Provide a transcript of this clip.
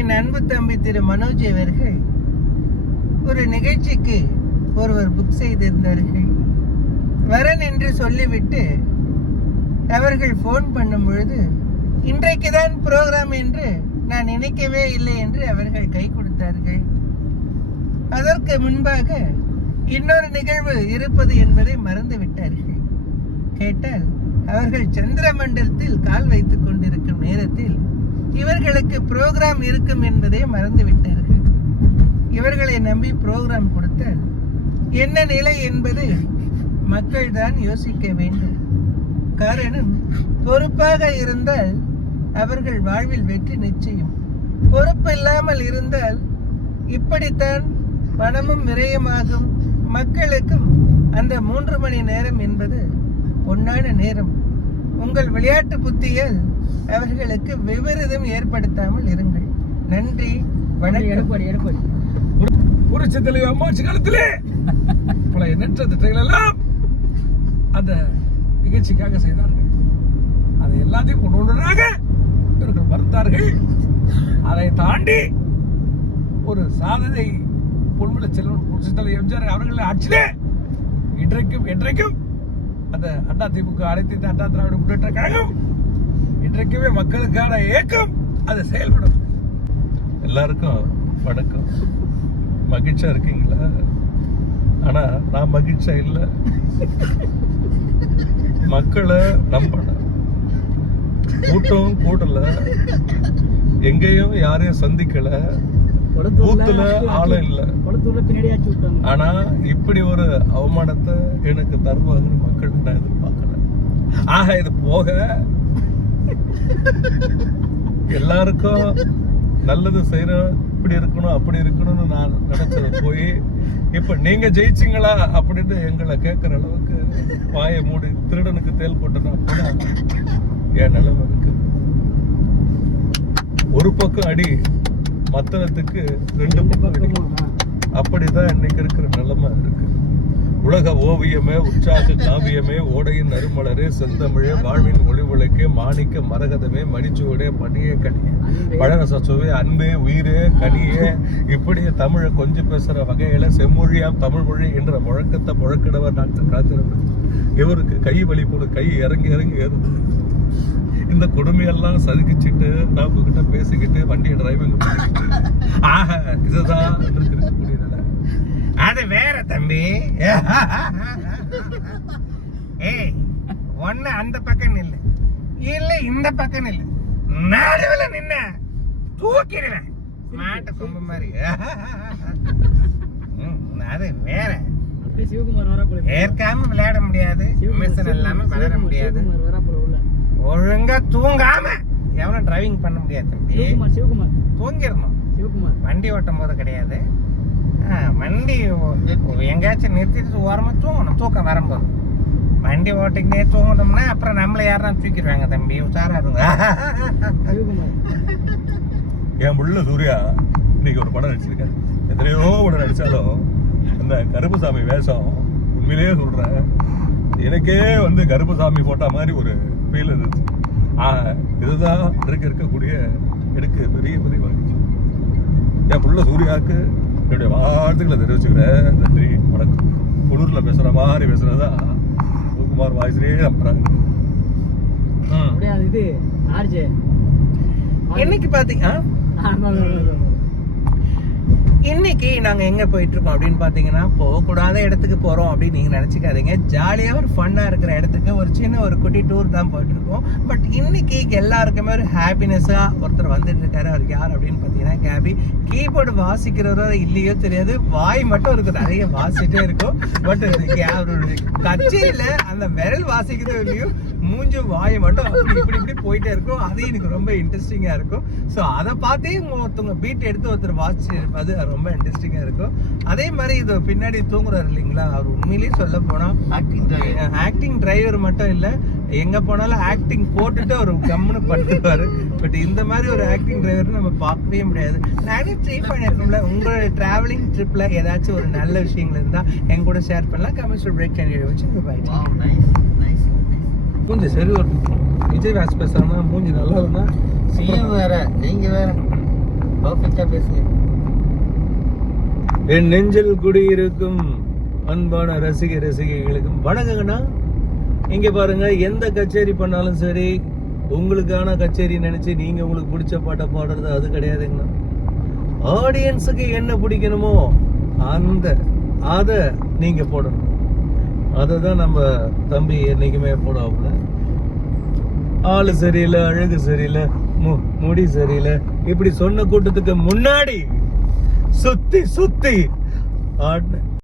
என் அன்பு தம்பி திரு மனோஜ் அவர்கள் ஒரு நிகழ்ச்சிக்கு ஒருவர் புக் செய்திருந்தார்கள். வரன் என்று சொல்லிவிட்டு அவர்கள் ஃபோன் பண்ணும் பொழுது இன்றைக்கு தான் ப்ரோக்ராம் என்று நான் நினைக்கவே இல்லை என்று அவர்கள் கை கொடுத்தார்கள். அதற்கு முன்பாக இன்னொரு நிகழ்வு இருப்பது என்பதை மறந்து விட்டார்கள். கேட்டால் அவர்கள் சந்திர மண்டலத்தில் கால் வைத்துக் கொண்டிருக்கும் நேரத்தில் இவர்களுக்கு ப்ரோக்ராம் இருக்கும் என்பதை மறந்து விட்டார்கள். இவர்களை நம்பி ப்ரோக்ராம் கொடுத்தால் என்ன நிலை என்பது மக்கள் தான் யோசிக்க வேண்டும். காரணம், பொறுப்பாக இருந்தால் அவர்கள் வாழ்வில் வெற்றி நிச்சயம். பொறுப்பு இல்லாமல் இருந்தால் இப்படித்தான் பணமும் விரயமாகும். மக்களுக்கும் அந்த 3 மணி நேரம் என்பது பொன்னான நேரம். உங்கள் விளையாட்டு புத்தியால் அவர்களுக்கு விபரீதம் ஏற்படுத்தாமல் இருங்கள். நன்றி, வணக்கம். புரட்சி தலைவர் அம்மாட்சி காலத்திலே பல எண்ணற்ற திட்டங்கள் எல்லாம் அந்த நிகழ்ச்சிக்காக செய்தார்கள். அதை எல்லாத்தையும் ஒன்றொன்றாக இவர்கள் மறுத்தார்கள். அதை தாண்டி ஒரு சாதனை பொன்மலை செல்வன் புரட்சி தலைவர் எம்ஜிஆர் அவர்கள் ஆட்சியிலே இன்றைக்கும் அந்த அண்ணா திமுக அனைத்து அண்ணா திராவிட முன்னேற்ற கழகம் இன்றைக்குமே மக்களுக்கான இயக்கம் அது செயல்படும். எல்லாருக்கும் வணக்கம். மகிழ்ச்சியா இருக்கீங்களா? ஆனா நான் மகிழ்ச்சியா இல்லை. மக்களை நம்பணும். கூட்டம் கூடல, எங்கேயும் யாரையும் சந்திக்கல, பூத்துல ஆளும் இல்ல. ஆனா இப்படி ஒரு அவமானத்தை எனக்கு தருவாங்கன்னு மக்கள் நான் எதிர்பார்க்கல. ஆக இது போக எல்லாருக்கும் நல்லது செய்யறோம், இப்படி இருக்கணும் அப்படி இருக்கணும்னு நான் நினைச்சது போய் இப்ப நீங்க ஜெயிச்சிங்களா அப்படின்னு எங்களை கேட்கற அளவுக்கு வாயை மூடி திருடனுக்கு தேல் போட்டனா கூட என் நிலைமை இருக்கு. ஒரு பக்கம் அடி மத்தனத்துக்கு 2 பக்கம் அடி. அப்படிதான் இன்னைக்கு இருக்கிற நிலைமை இருக்கு. உலக ஓவியமே, உற்சாக காவியமே, ஓடையின் நறுமலரே, செந்தமிழே, வாழ்வின் ஒளிவிளக்கே, மாணிக்க மரகதமே, மணிச்சுவடே, மணியே கனியே, பழரசுவே, அன்பே, உயிரே, கனியே, இப்படியே தமிழை கொஞ்சம் பேசுற வகையில செம்மொழியாம் தமிழ் மொழி என்ற முழக்கத்தை முழக்கிடவர் டாக்டர் காத்திருந்தார். இவருக்கு கை வலி போல கை இறங்கி ஏறுது. இந்த கொடுமையெல்லாம் சதிக்கிச்சுட்டு நான் உங்ககிட்ட பேசிக்கிட்டு வண்டியை டிரைவிங் பண்ணிக்கிட்டு ஆக இதுதான் இருக்கக்கூடிய நிலை. அது வேற தம்பி. ஏய், ஒண்ணு அந்த பக்கம் இல்ல இந்த பக்கம் இல்ல, நடுவுல நின்ன தூக்கிடுவேன் மாட்டு கொம்பு மாதிரி. அது வேற. ஏற்காம விளையாட முடியாது, மிஷன் இல்லாம வளர முடியாது. ஒழுங்கா தூங்காம எவனும் டிரைவிங் பண்ண முடியாது தம்பி. தூங்கிடணும். வண்டி ஓட்டும் போது கிடையாது. வண்டி எங்கேயாச்சும் நிறுத்திட்டு ஓரமா தூங்கணும். தூக்கம் வரும்போது வண்டி ஓட்டிக்கிட்டே தூங்கணும்னா அப்புறம் நம்மள யாரும் தூக்கிடுவாங்க தம்பி. உஷாரா இருங்க. என் புள்ள சூர்யா இன்னைக்கு ஒரு படம் நடிச்சிருக்காரு. எத்தனையோ படம் நடிச்சாலும் அந்த கருப்புசாமி வேஷம் உண்மையிலேயே சொல்றேன், எனக்கே கருப்புசாமி போட்ட மாதிரி ஒரு ஃபீல் இருந்துச்சு. இதுதான் இருக்கக்கூடிய எனக்கு பெரிய மகிழ்ச்சி. என் புள்ள சூர்யாவுக்கு என்னுடைய வார்த்தைகளை தெரிவிச்சுக்கிறேன். நன்றி, வணக்கம். குளூர்ல பேசுற மாதிரி பேசுறதா சுகுமார் வாய்ஸ்லயே நம்புறாங்க. என்னைக்கு பாத்தீங்க, இன்னைக்கு நாங்க எங்க போயிட்டு இருக்கோம் அப்படின்னு பாத்தீங்கன்னா, போகக்கூடாத இடத்துக்கு போறோம் அப்படின்னு நீங்க நினைச்சுக்காதீங்க. ஜாலியா ஒரு ஃபன்னா இருக்கிற இடத்துக்கு ஒரு சின்ன ஒரு குட்டி டூர் தான் போயிட்டு இருக்கோம். பட் இன்னைக்கு எல்லாருக்குமே ஒரு ஹாப்பினஸா ஒருத்தர் வந்துட்டு இருக்காரு. அவருக்கு யார் அப்படின்னு பாத்தீங்கன்னா கேபி. கீபோர்டு வாசிக்கிறவரோ இல்லையோ தெரியாது, வாய் மட்டும் இருக்கு நிறைய வாசிட்டே இருக்கும். பட் கச்சேரியில அந்த விரல் வாசிக்கிறதோ இல்லையோ, மூஞ்சு வாய் மட்டும் இப்படி போயிட்டே இருக்கும். அது எனக்கு ரொம்ப இன்ட்ரெஸ்டிங்கா இருக்கும். ஸோ அதை பார்த்தே ஒருத்தவங்க பீட் எடுத்து ஒருத்தர் வாசிச்சு இருப்பாது, ரொம்ப இன்ட்ரெஸ்டிங்கா இருக்கும். அதே மாதிரி இது பின்னாடி தூங்குறாரு இல்லைங்களா, அவர் உண்மையிலேயே சொல்ல போனா ஆக்டிங் டிரைவர் மட்டும் இல்ல, எங்க போனாலும் ஆக்டிங் போட்டுட்டு அவர் கம்முன்னு பண்ணுவாரு. பட் இந்த மாதிரி ஒரு ஆக்டிங் டிரைவர் நம்ம பார்க்கவே முடியாது. நானே ட்ரை பண்ணிருக்கோம்ல. உங்களோட டிராவலிங் ட்ரிப்ல ஏதாச்சும் ஒரு நல்ல விஷயங்கள் இருந்தா எங்க கூட ஷேர் பண்ணலாம். கமெண்ட்ஸ் பிரேக் பண்ணி வச்சு கொஞ்சம் சரி வரும். விஜய் வாஸ் பேசுறா மூஞ்சி நல்லா இருந்தா வேற, நீங்க வேற பர்ஃபெக்ட்டா பேசுங்க. என் நெஞ்சில் குடியிருக்கும் அன்பான ரசிகைகளுக்கும் வணக்கங்கண்ணா. இங்க பாருங்க, எந்த கச்சேரி பண்ணாலும் சரி, உங்களுக்கான கச்சேரி நினைச்சு நீங்க உங்களுக்கு பிடிச்ச பாட்டை பாடுறது அது கிடையாதுங்கண்ணா. ஆடியன்ஸுக்கு என்ன பிடிக்கணுமோ அதை நீங்க போடணும். அதை தான் நம்ம தம்பி என்னைக்குமே போடுவாப்புல. ஆளு சரியில்லை, அழகு சரியில்லை, முடி சரியில்லை, இப்படி சொன்ன கூட்டத்துக்கு முன்னாடி சுத்தி ஆடின